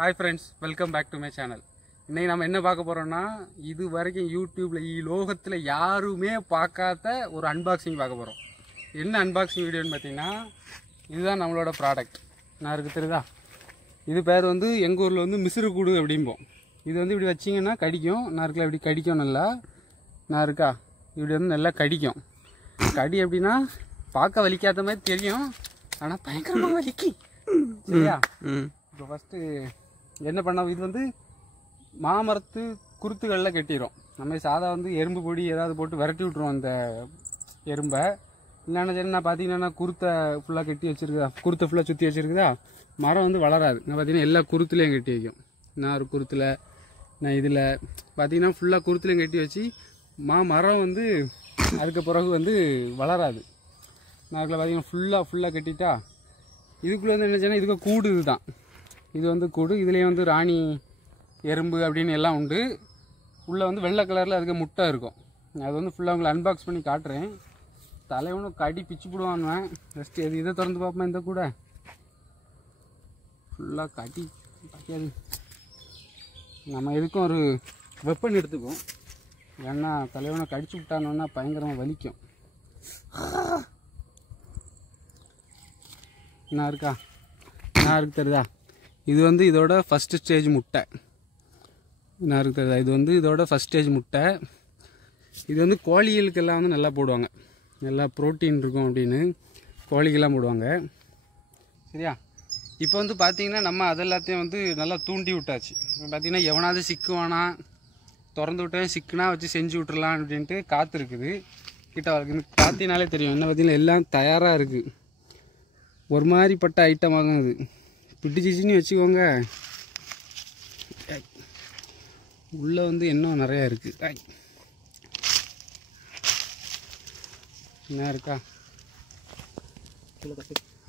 Hi friends, welcome back to my channel. இன்னைக்கு நம்ம என்ன பார்க்க போறோம்னா இது வரைக்கும் யூடியூப்ல லோகத்துல யாருமே பார்க்காத ஒரு அன்பாக்சிங் பார்க்க போறோம். என்ன அன்பாக்சிங் வீடியோன்னு பார்த்தீங்கன்னா இதுதான் நம்மளோட ப்ராடக்ட். நான் இருக்கு தெரியுதா? இது பேர் வந்து எங்க ஊர்ல வந்து மிசிறு கூடு அப்படிம்போம். இது வந்து இப்படி வச்சீங்கன்னா கடிக்கும். நான் இருக்கல இப்படி கடிக்கும் நல்லா. நான் இருக்கா இப்படி வந்து நல்லா கடிக்கும். கடி எப்படின்னா பார்க்க வலிக்காத மாதிரி தெரியும், ஆனா பயங்கரமா வலிக்கும். சரியா? இப்போ ஃபர்ஸ்ட் என்ன பண்ண, இது வந்து மாமரத்து குருத்துகளில் கட்டிடும். நம்ம சாதா வந்து எறும்பு பொடி ஏதாவது போட்டு விரட்டி விட்ருவோம் அந்த எறும்பை. இல்லைன்னா சரி நான் பார்த்தீங்கன்னா குருத்தை ஃபுல்லாக கட்டி வச்சுருக்குதா, குருத்தை ஃபுல்லாக சுற்றி வச்சுருக்குதா, மரம் வந்து வளராது. நான் பார்த்தீங்கன்னா எல்லா குருத்துலேயும் கட்டி வைக்கும். நான் ஒரு குருத்தில், நான் இதில் பார்த்தீங்கன்னா ஃபுல்லாக குருத்துலேயும் கட்டி வச்சு மரம் வந்து அதுக்கு பிறகு வந்து வளராது. நான் அதில் பார்த்தீங்கன்னா ஃபுல்லாக கட்டிட்டா இதுக்குள்ளே வந்து என்ன செய்யணும், இதுக்கு கூடு இதுதான். இது வந்து கூடு. இதுலேயே வந்து ராணி எறும்பு அப்படின்னு எல்லாம் உண்டு. உள்ளே வந்து வெள்ளை கலரில் அதுக்கு முட்டை இருக்கும். அது வந்து ஃபுல்லாக உங்களை அன்பாக்ஸ் பண்ணி காட்டுறேன். தலைவனும் கடி பிச்சு போடுவானுவேன். ஃபஸ்ட்டு எது இதை திறந்து பார்ப்பேன். இந்த கூட ஃபுல்லாக கடிக்காது. நம்ம எதுக்கும் ஒரு வெப்பன் எடுத்துக்குவோம். ஏன்னா தலைவனை கடிச்சு விட்டானோன்னா பயங்கரமாக வலிக்கும். என்ன இருக்கா, என்ன இருக்கு தெரியுதா? இது வந்து இதோட ஃபஸ்ட்டு ஸ்டேஜ் முட்டை. என்ன இருக்கு தெரியுதா? இது வந்து இதோட ஃபஸ்ட் ஸ்டேஜ் முட்டை. இது வந்து கோழிகளுக்கெல்லாம் வந்து நல்லா போடுவாங்க. நல்லா ப்ரோட்டீன் இருக்கும் அப்படின்னு கோழிக்கெல்லாம் போடுவாங்க. சரியா? இப்போ வந்து பார்த்தீங்கன்னா நம்ம அதெல்லாத்தையும் வந்து நல்லா தூண்டி விட்டாச்சு. இப்போ பார்த்தீங்கன்னா எவனாவது சிக்குவானா, திறந்து விட்டேன் சிக்குனா வச்சு செஞ்சு விட்டுறலாம் அப்படின்ட்டு காத்திருக்குது. கிட்ட பார்த்தீங்கனாலே தெரியும். என்ன பார்த்தீங்கன்னா எல்லாம் தயாராக இருக்குது. ஒரு மாதிரிப்பட்ட ஐட்டமாகும். அது பிடிச்சிச்சின்னு வச்சுக்கோங்க. உள்ளே வந்து இன்னும் நிறையா இருக்குது. என்ன இருக்கா?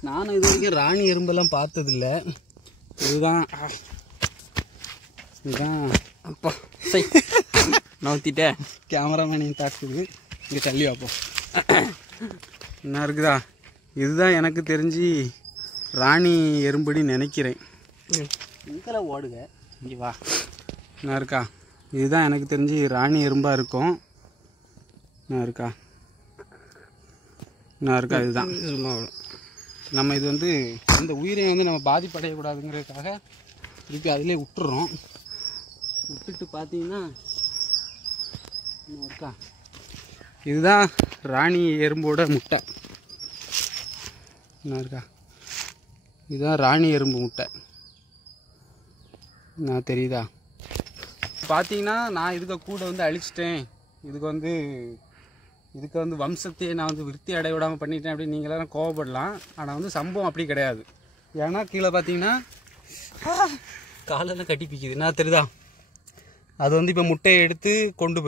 நானும் இது வரைக்கும் ராணி எறும்பெல்லாம் பார்த்ததில்ல. இதுதான் அப்பா சை நவுத்திட்டேன். கேமராமேனையும் தாக்குது. இங்கே தள்ளி வைப்போம். என்ன இருக்குதா? இதுதான் எனக்கு தெரிஞ்சு ராணி எறும்படி நினைக்கிறேன். இங்கே ஓடுங்க, இங்கே வா. என்ன இருக்கா? இதுதான் எனக்கு தெரிஞ்சு ராணி எறும்பாக இருக்கும். என்ன இருக்கா? இதுதான் நம்ம இது வந்து இந்த உயிரை வந்து நம்ம பாதிப்படையக்கூடாதுங்கிறதுக்காக திருப்பி அதிலே விட்டுறோம். விட்டுட்டு பார்த்தீங்கன்னா என்ன இருக்கா, இதுதான் ராணி எறும்போட முட்டை. என்ன இருக்கா? இதுதான் ராணி எறும்பு முட்டை. நான் தெரியுதா? பார்த்தீங்கன்னா நான் இதுக்கு கூட வந்து அழிச்சிட்டேன். இதுக்கு வந்து வம்சத்தையே நான் வந்து விருத்தி அடைய விடாமல் பண்ணிட்டேன் அப்படின்னு நீங்கள் எல்லோரும் கோவப்படலாம். ஆனால் வந்து சம்பவம் அப்படி கிடையாது. ஏன்னா கீழே பார்த்தீங்கன்னா காலெல்லாம் கட்டிப்பிக்குது. என்ன தெரியுதா? அது வந்து இப்போ முட்டையை எடுத்து கொண்டு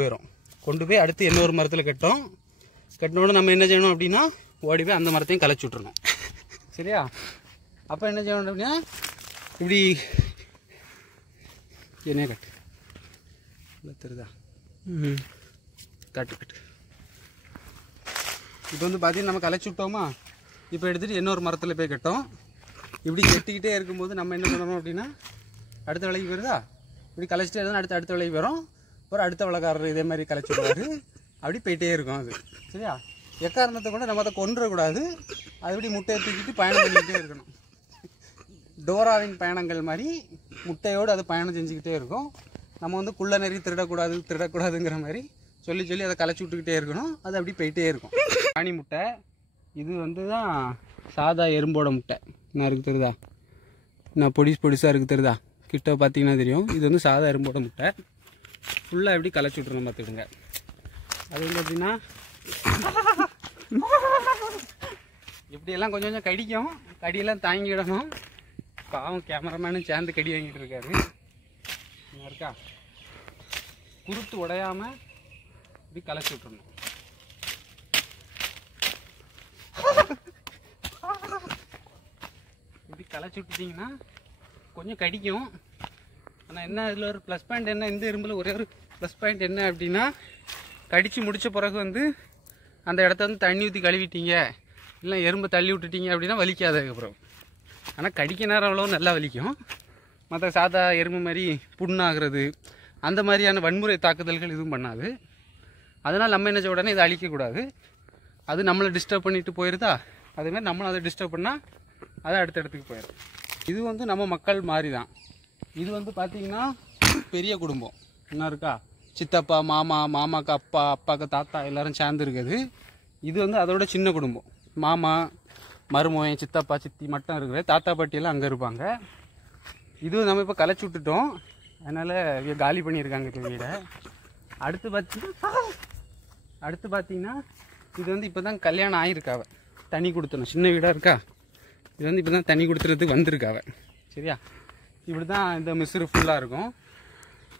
போய் அடுத்து இன்னொரு மரத்தில் கட்டினோட நம்ம என்ன செய்யணும் அப்படின்னா ஓடி போய் அந்த மரத்தையும் கலைச்சி விட்றணும். சரியா? அப்போ என்ன செய்யணும் அப்படின்னா இப்படி என்ன கட்டு தெரியுதா? கட்டு இப்போ வந்து பார்த்தீங்கன்னா நம்ம கலைச்சி விட்டோமா, இப்போ எடுத்துகிட்டு இன்னொரு மரத்தில் போய் கட்டோம். இப்படி கட்டிக்கிட்டே இருக்கும்போது நம்ம என்ன பண்ணணும் அப்படின்னா அடுத்த விலைக்கு போயிருதா, இப்படி கலைச்சிட்டே இருந்தால் அடுத்த விலைக்கு வரும். அப்புறம் அடுத்த விலைக்காரர் இதே மாதிரி கலைச்சி விடுவார். அப்படி போயிட்டே இருக்கும் அது. சரியா? எக்காரணத்தை கூட நம்ம அதை கொண்டுடக்கூடாது. அது இப்படி முட்டையை தூக்கிட்டு பயணம் பண்ணிக்கிட்டே இருக்கணும். டோராவின் பயணங்கள் மாதிரி முட்டையோடு அது பயணம் செஞ்சுக்கிட்டே இருக்கும். நம்ம வந்து குள்ள நெறி திருடக்கூடாதுங்கிற மாதிரி சொல்லி அதை கலைச்சி விட்டுக்கிட்டே இருக்கணும். அது அப்படி போயிட்டே இருக்கும். ராணி முட்டை இது வந்து தான் சாதா எறும்போட முட்டை. என்ன இருக்குது தெரியுதா? நான் பொடிசாக இருக்குது தெரியுதா? கிட்ட பார்த்தீங்கன்னா தெரியும். இது வந்து சாதா எறும்போட முட்டை. ஃபுல்லாக எப்படி கலைச்சி விட்றணும் பார்த்துக்கிடுங்க. அது வந்து எப்படின்னா இப்படியெல்லாம் கொஞ்சம் கடிக்கும். கடியெல்லாம் தாங்கிடணும். பாவம் கேமராமேனும் சேர்ந்து கடி வாங்கிட்டு இருக்காரு. இருக்கா? குருத்து உடையாமல் இப்படி கலைச்சி விட்டுறணும். இப்படி கலைச்சி விட்டுட்டிங்கன்னா கொஞ்சம் கடிக்கும். ஆனால் என்ன இதில் ஒரு ப்ளஸ் பாயிண்ட் என்ன, இந்த எறும்பில் ஒரே ஒரு ப்ளஸ் பாயிண்ட் என்ன அப்படின்னா கடித்து முடித்த பிறகு வந்து அந்த இடத்த வந்து தண்ணி ஊற்றி கழுவிட்டீங்க, இல்லை எறும்பை தள்ளி விட்டுட்டீங்க அப்படின்னா வலிக்காது அதுக்கப்புறம். ஆனால் கடிக்க நேரம் அவ்வளோ நல்லா வலிக்கும். மற்ற சாதா எறும்பு மாதிரி புண்ணாகிறது அந்த மாதிரியான வன்முறை தாக்குதல்கள் எதுவும் பண்ணாது. அதனால் நம்ம என்ன செய்ய உடனே இதை அழிக்கக்கூடாது. அது நம்மளை டிஸ்டர்ப் பண்ணிட்டு போயிடுதா, அதேமாதிரி நம்மளும் அதை டிஸ்டர்ப் பண்ணால் அதை அடுத்த இடத்துக்கு போயிடும். இது வந்து நம்ம மக்கள் மாதிரி தான். இது வந்து பார்த்திங்கன்னா பெரிய குடும்பம் என்ன இருக்கா, சித்தப்பா மாமா, மாமாக்கு அப்பா, அப்பாவுக்கு தாத்தா எல்லோரும் சேர்ந்து இருக்குது. இது வந்து அதோட சின்ன குடும்பம். மாமா, மருமகன், சித்தப்பா, சித்தி மட்டும் இருக்குது. தாத்தா பாட்டியெல்லாம் அங்கே இருப்பாங்க. இது நம்ம இப்போ கலைச்சி விட்டுட்டோம், அதனால் காலி பண்ணியிருக்காங்க இப்போ வீடை. அடுத்து பார்த்தீங்கன்னா இது வந்து இப்போ தான் கல்யாணம் ஆகிருக்காவ, தனி கொடுத்துணும். சின்ன வீடாக இருக்கா, இது வந்து இப்போ தான் தனி கொடுத்துறதுக்கு வந்திருக்காவ. சரியா, இப்படி தான் இந்த மிஸ்ரு ஃபுல்லாக இருக்கும்.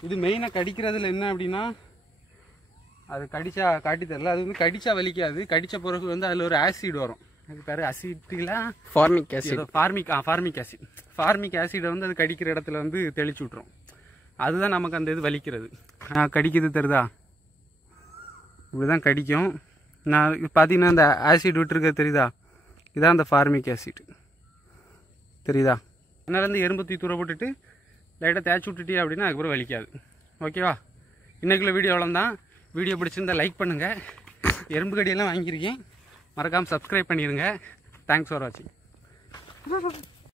இது மெயினாக கடிக்கிறதுல என்ன அப்படின்னா, அது கடிச்சா காட்டி தரல, அது வந்து கடிச்சா வலிக்காது. கடித்த பிறகு வந்து அதில் ஒரு ஆசிட் வரும். அது பேர் அசிட்டிலாம் ஃபார்மிக் ஆசிட். ஃபார்மிக் ஆசிடை வந்து அது கடிக்கிற இடத்துல வந்து தெளிச்சு விட்ரும். அதுதான் நமக்கு அந்த இது வலிக்கிறது. கடிக்கிறது தருதா, இப்படி தான் கடிக்கும். நான் பார்த்தீங்கன்னா அந்த ஆசிட் விட்டுருக்க தெரியுதா, இதுதான் அந்த ஃபார்மிக் ஆசிட் தெரியுதா. அதனால் வந்து எறும்பு தூக்கி தூர போட்டுட்டு லைட்டாக தேய்ச்சி விட்டுட்டே அப்படின்னா அதுக்கப்புறம் வலிக்காது. ஓகேவா, இன்றைக்குள்ள வீடியோ அவ்வளோதான். வீடியோ பிடிச்சிருந்தா லைக் பண்ணுங்கள். எறும்பு கடியெல்லாம் வாங்கியிருக்கேன், மறக்காமல் சப்ஸ்கிரைப் பண்ணிடுங்க. தேங்க்ஸ் ஃபார் வாட்சிங்.